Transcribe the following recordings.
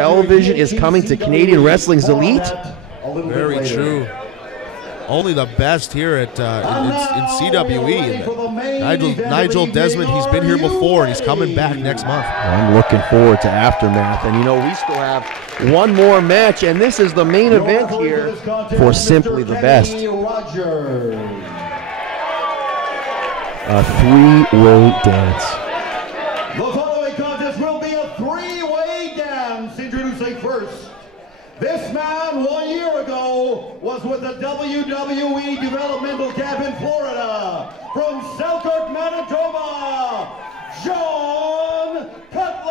television is coming to Canadian Wrestling's Elite. Very true. Only the best here at in CWE. Nigel Desmond, he's been here before, and he's coming back next month. I'm looking forward to Aftermath. And, you know, we still have one more match, and this is the main event here for Simply the Best. A three-way dance. The following contest will be a three-way dance. Introducing first, this man 1 year ago was with the WWE Developmental Camp in Florida. From Selkirk, Manitoba, John Cutler!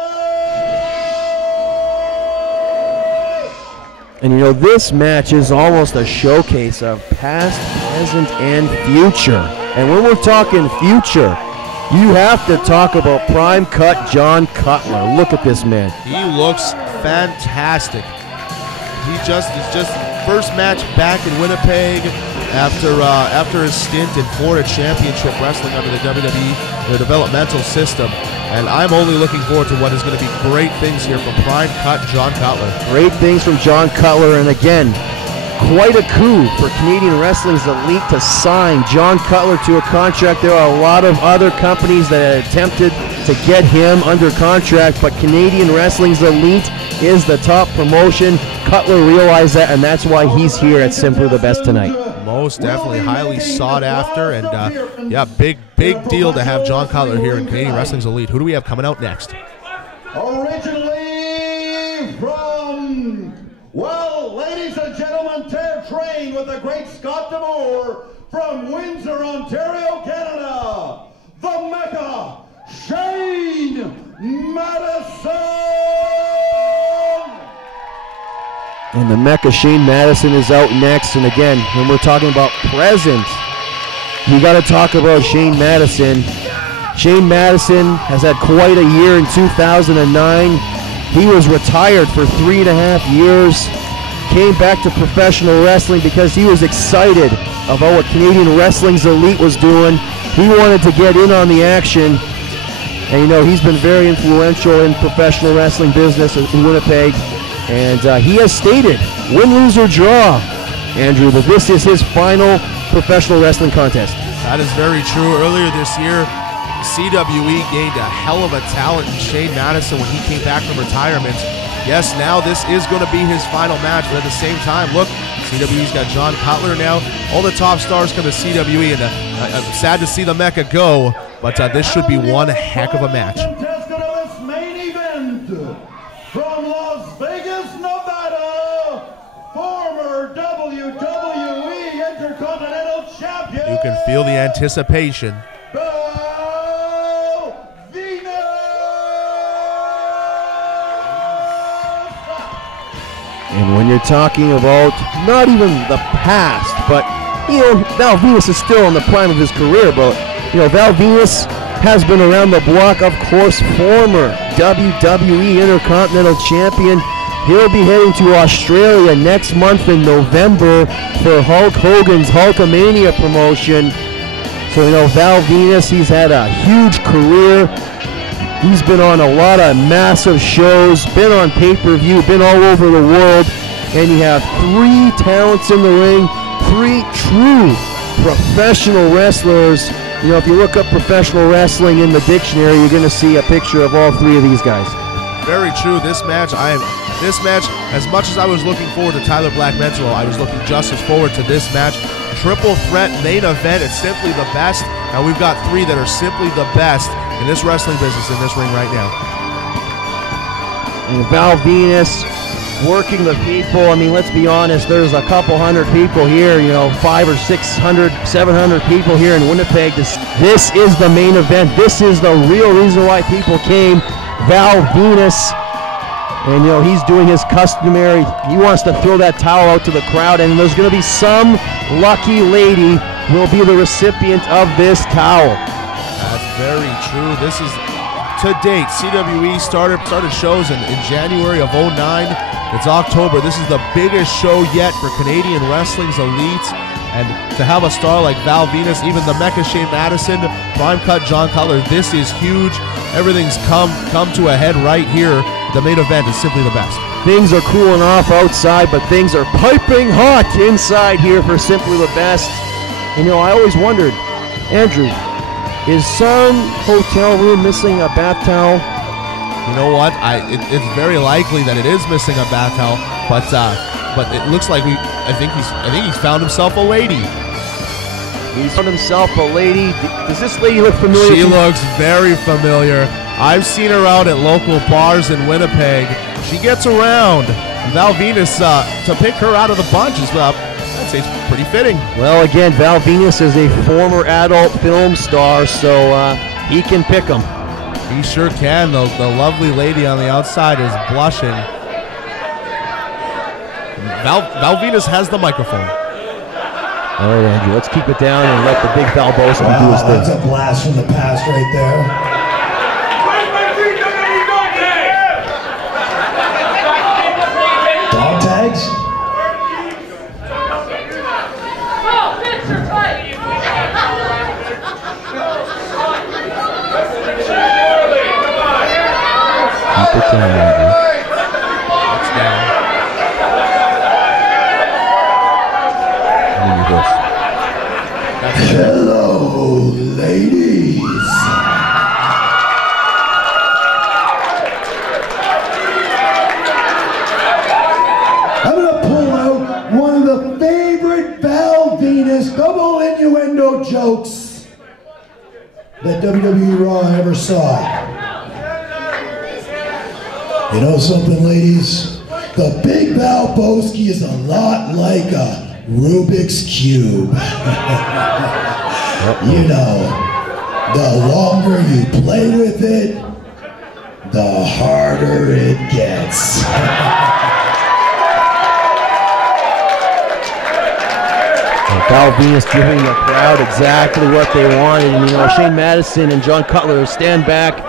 And you know, this match is almost a showcase of past, present, and future. And when we're talking future, you have to talk about Prime Cut John Cutler. Look at this man. He looks fantastic. He's just first match back in Winnipeg after his stint in Florida Championship Wrestling under the WWE, the developmental system. And I'm only looking forward to what is going to be great things here from Prime Cut John Cutler. Great things from John Cutler, and again, quite a coup for Canadian Wrestling's Elite to sign John Cutler to a contract. There are a lot of other companies that attempted to get him under contract, but Canadian Wrestling's Elite is the top promotion. Cutler realized that, and that's why he's here at Simply the Best tonight. Most definitely highly sought after, and yeah, big deal to have John Cutler here in Canadian Wrestling's Elite. Who do we have coming out next? Originally from, well, ladies and gentlemen, Tear Train with the great Scott D'Amour from Windsor, Ontario, Canada, the Mecca, Shane Madison! And the Mecca, Shane Madison, is out next. And again, when we're talking about present, you got to talk about Shane Madison. Shane Madison has had quite a year in 2009. He was retired for 3.5 years. Came back to professional wrestling because he was excited about what Canadian Wrestling's Elite was doing. He wanted to get in on the action. And you know, he's been very influential in professional wrestling business in Winnipeg. And he has stated, win, lose, or draw, Andrew, that this is his final professional wrestling contest. That is very true. Earlier this year, CWE gained a hell of a talent in Shane Madison when he came back from retirement. Yes, now this is going to be his final match, but at the same time, look, CWE's got John Cutler now. All the top stars come to CWE, and I'm sad to see the Mecca go, but this should be one heck of a match. From Las Vegas, Nevada, former WWE Intercontinental Champion. You can feel the anticipation. Val Venis. And when you're talking about not even the past, but you know, Val Venis is still in the prime of his career, but you know, Val Venis has been around the block, of course, former WWE Intercontinental Champion. He'll be heading to Australia next month in November for Hulk Hogan's Hulkamania promotion. So, you know, Val Venis, he's had a huge career. He's been on a lot of massive shows, been on pay-per-view, been all over the world. And you have 3 talents in the ring, 3 true professional wrestlers. You know, if you look up professional wrestling in the dictionary, you're going to see a picture of all 3 of these guys. Very true. This match, as much as I was looking forward to Tyler Black Mentor, I was looking just as forward to this match. Triple threat main event. It's simply the best, and we've got 3 that are simply the best in this wrestling business in this ring right now. And Val Venis working the people. I mean, let's be honest, there's a couple hundred people here, you know, 500 or 600, 700 people here in Winnipeg. This is the main event. This is the real reason why people came. Val Venis, and you know, he's doing his customary, he wants to throw that towel out to the crowd, and there's going to be some lucky lady will be the recipient of this towel. That's very true. This is, to date, CWE started shows in January of 2009. It's October. This is the biggest show yet for Canadian Wrestling's Elite. And to have a star like Val Venis, even the Mecca Shane Madison, Prime Cut John Cutler, this is huge. Everything's come to a head right here the main event is simply the best. Things are cooling off outside, but things are piping hot inside here for Simply the Best. You know, I always wondered, Andrew, is some hotel room missing a bath towel? You know what? It's very likely that it is missing a bath towel, but it looks like I think he's found himself a lady. He's found himself a lady. Does this lady look familiar? She looks very familiar. I've seen her out at local bars in Winnipeg. She gets around. Val Venis, to pick her out of the bunch is, I'd say it's pretty fitting. Well, again, Val Venis is a former adult film star, so he can pick them. He sure can. The lovely lady on the outside is blushing. Val Venis has the microphone. All right, Andrew, let's keep it down and let the big Val Bosa do his thing. That's a blast from the past right there. Dog tags? Keep it down, Andrew. It's down. And then your voice. Hello, ladies. I'm gonna pull out one of the favorite Val Venis double innuendo jokes that WWE Raw ever saw. You know something, ladies? The Big Val Boski is a lot like a Rubik's Cube. You know, the longer you play with it, the harder it gets. Val Venis giving the crowd exactly what they wanted. And, you know, Shane Madison and John Cutler stand back,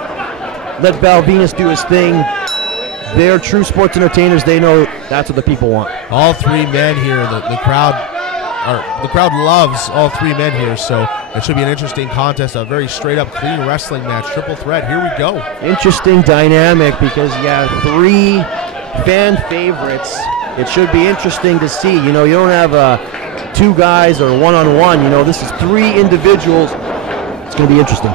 let Val Venis do his thing. They're true sports entertainers. They know that's what the people want. All three men here. The crowd loves all three men here. So it should be an interesting contest. A very straight up, clean wrestling match. Triple threat. Here we go. Interesting dynamic because you have three fan favorites. It should be interesting to see. You know, you don't have two guys or one-on-one. You know, this is three individuals. It's going to be interesting.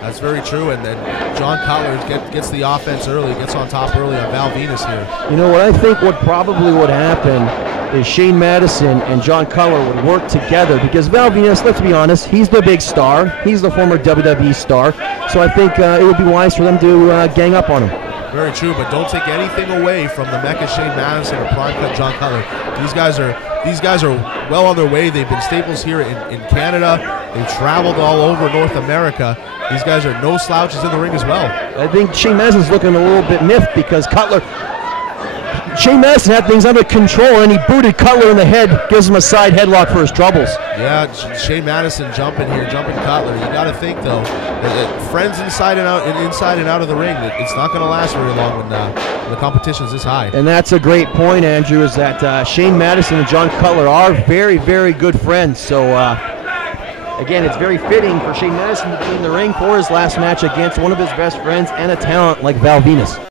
That's very true, and then John Cutler gets the offense early, gets on top early on Val Venis here. You know what I think what probably would happen is Shane Madison and John Cutler would work together because Val Venis, let's be honest, he's the big star. He's the former WWE star. So I think it would be wise for them to gang up on him. Very true, but don't take anything away from the Mecca Shane Madison or Prime Cut John Cutler. These guys are well on their way. They've been staples here in Canada. They've traveled all over North America. These guys are no slouches in the ring as well. I think Shane Madison's looking a little bit miffed because Shane Madison had things under control and he booted Cutler in the head, gives him a side headlock for his troubles. Yeah, Shane Madison jumping Cutler. You got to think though, friends inside and out of the ring. It's not going to last very long when the competition is this high. And that's a great point, Andrew, is that Shane Madison and John Cutler are very, very good friends. So again, it's very fitting for Shane Madison to be in the ring for his last match against one of his best friends and a talent like Val Venis.